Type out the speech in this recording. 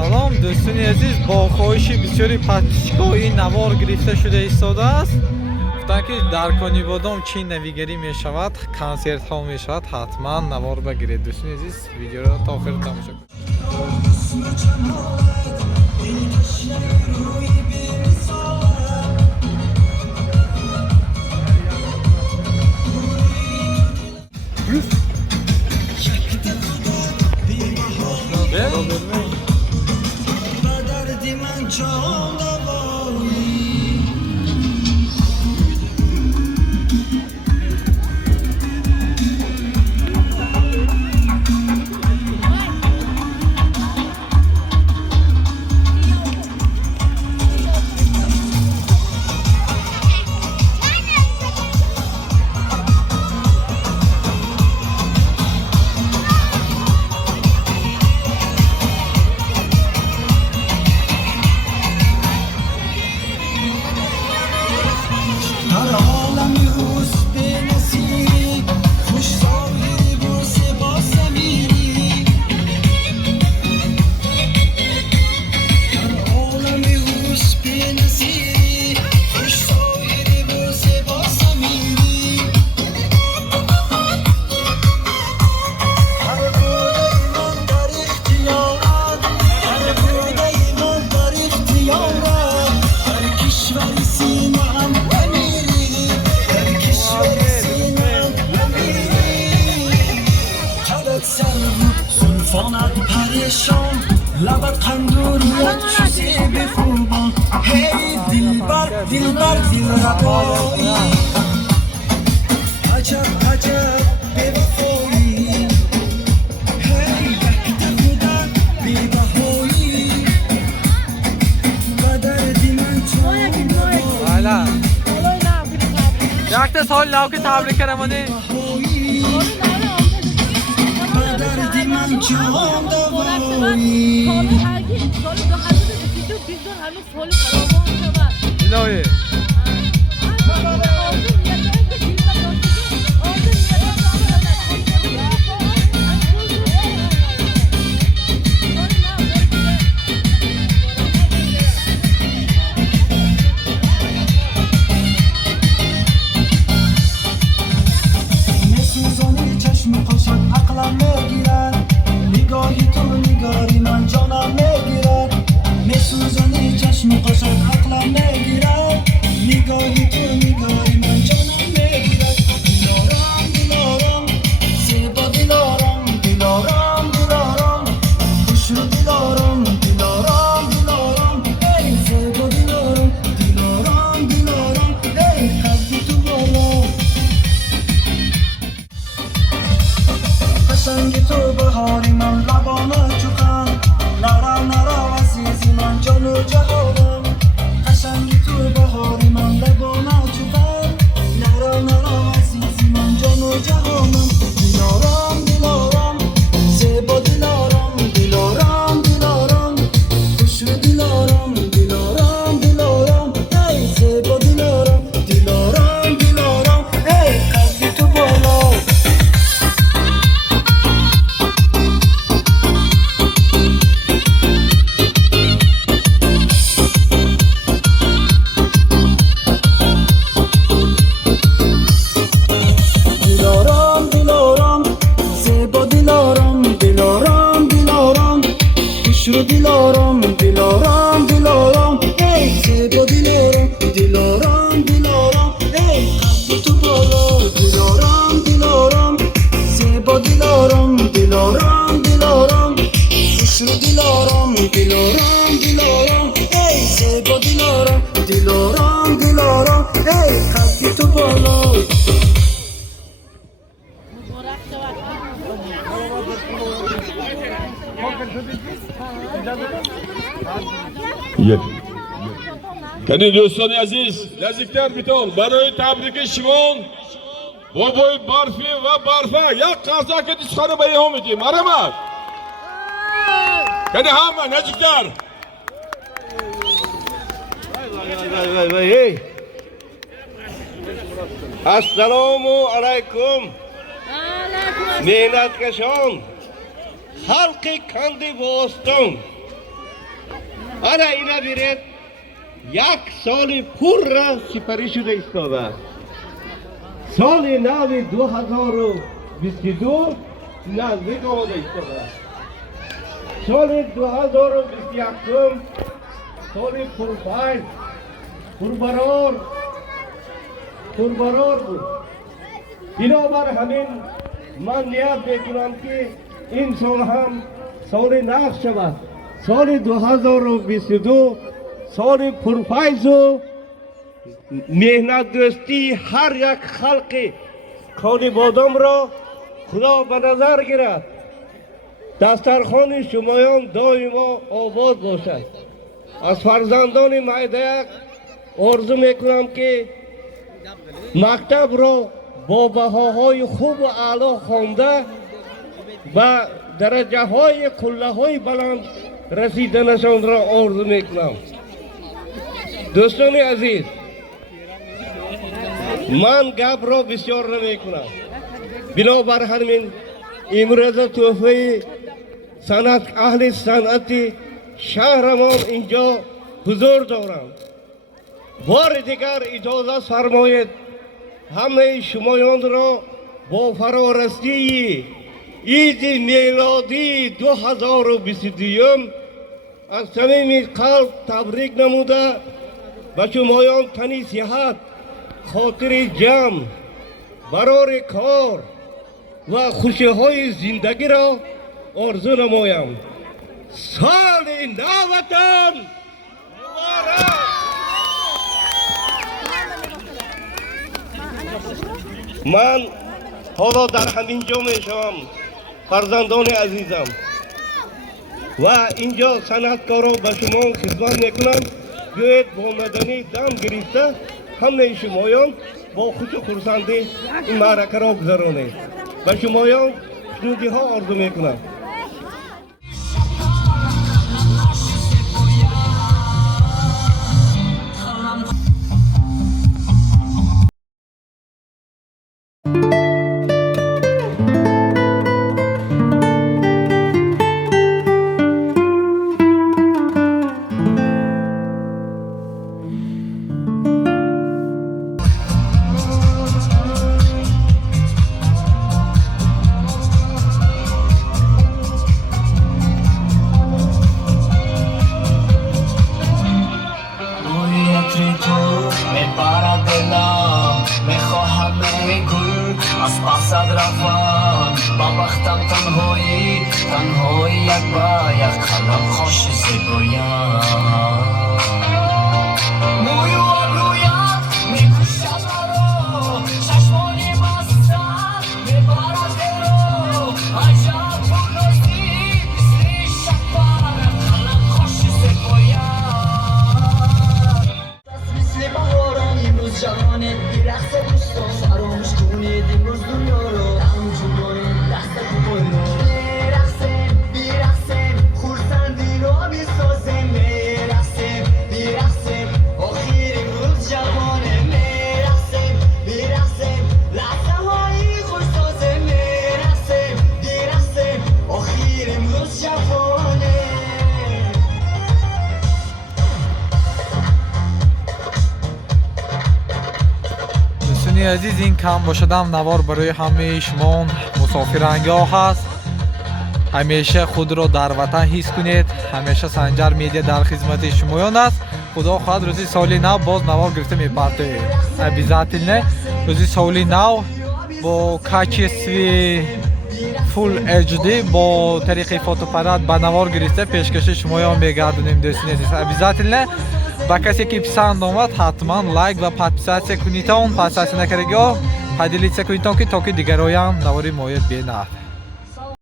салом дӯстони азиз, бо хоҳиши бисёри подписчикҳо ин навор гирифта шуда истодааст. Гуфтанд ки дар Конибодом чӣ навигарӣ мешавад, консертҳо мешавад, ҳатман навор багиред. Дӯстони азиз, видеоро то охир тамошо кунед. لبت خندونیت چیزی بخوبان هی دلبر دلبر دلربایی عجب عجب بوفایی هی وقت خدا بی‌بهایی و دردی من چون یک تا سال لاو که تبریک کرمانی دردی من جان دوایی الهی میسوزانی چشم خوشت عقلم میگیرد نگاهی تو نگاری من جانم میگیرد میسوزانی چشم خوشت عقلم میگیرد نگاهی تو نگاری من جانم میگیرد دلارم دلارم زیبا دلارم دلارم دلارم خوش رو دلارم دلارم دلارم ای زیبا دلارم دلارم دلارم ای قلبی تو بالا قشنگ تو بهاری من لبانه چوخم نرا نرا عزیزی من جان و جهانم قشنگ تو بهاری من لبانه چوخم نرا نرا عزیزی من جان و جهانم دلارم دلارم زیبا دلارم دلارم دلارم خوش رو دلارم دلارم دلارم ای زیبا دلارم دلارم دلارم ای قلبی تو بالا دلارم دلارم زیبا دلارم دلارم دلارم خوش رو دلارم دلارم دلارم ای زیبا دلارم دلارم دلارم ای قلب تو بالا دلارم دلارم زیبا دلارم دلارم دلارم خوش رو دلارم دلارم دلارم ای زیبا دلارم دلارم دلارم ای قلب تو بالا یعنی دوستان عزیز نزدیکتر بیتون برای تبریک شما بابای برفی و برفه یک قضا که دیشخانه به هم میدیم مرمت یعنی همه نزدیکتر السلام علیکم mehnat kashon xalqi kandi boston Ana ina biret یک سال پر را سپری شده ایستاده. سال نو 2022 نزدیک آمده ایستاده. سال 2021 سال پرفیض پربرار بود. بنابر همین من نیت میکنم که این سال هم سال نو شود. سال 2022 سال پرفیض و مهنت دوستی هر یک خلق خانه بادام را خدا به نظر گیرد. دسترخوان شمایان دائما آباد باشد. از فرزندان معده آرزو میکنم که مکتب را با بهاهای خوب و اعلی خوانده و درجه های کله های بلند رسیدنشان را آرزو میکنم. دوستان عزیز، من گپ را بسیار نمی کنم. بنابر همین امروز توفه اهل صنعت شهرمان اینجا حضور دارم. بار دیگر اجازه فرمایید همه شمایان را با فرارستی عید میلادی 2022 از صمیم قلب تبریک نموده به شمایان تنی صحت، خاطر جمع، برای کار و خوشی های زندگی را آرزو نمایم. سال نوتان مبارک. من حالا در همین جا می شوم فرزندان عزیزم و اینجا صنعتکارا به شما خدمت میکنم. بیایید با مدنی دم گرفته همه شمایان با خوش و خرسندی این معرکه را گذرانید. به شمایان خوشنودی ها آرزو میکنم. از پسد رفتم با بختم تنهایی یک با یک قلم خوش زیبایم. موی و ابرویت میکشد مرا، چشمانی مستم میبرد دلو، عجب پرنازی مثل شکر قلم خوش زیبایم. مثل بهاران امروز جهانت بیرخص دوستان فراموش کنید امروز دنیا رو تموم جوانه دست کوبای رو بیرخصم خورسندی رو میسازم بیرخصم آخیر امروز جوانه بیرخصم لحظه هایی خوش سازم بیرخصم آخیر امروز جوانه. دوستانی عزیز، این کم باشدم نوار برای همه شما مسافرانگاه هست. همیشه خود را در وطن حس کنید. همیشه سنجر میدیا در خدمت شمایان است. خدا خواهد روزی سالی نو باز نوار گرفته میپرده. обязательно روزی سالی نو با کачестве Full HD با طریق فوتوپارات با نوار گرفته پیشکش شمایان میگردونیم. دوستانی عزیز، обязательно با کسی که پسند آمد حتما لایک و подписаться کنید. اون подписаться نکردگاه поделиться کنید تا که دیگران نواری مایه بیند.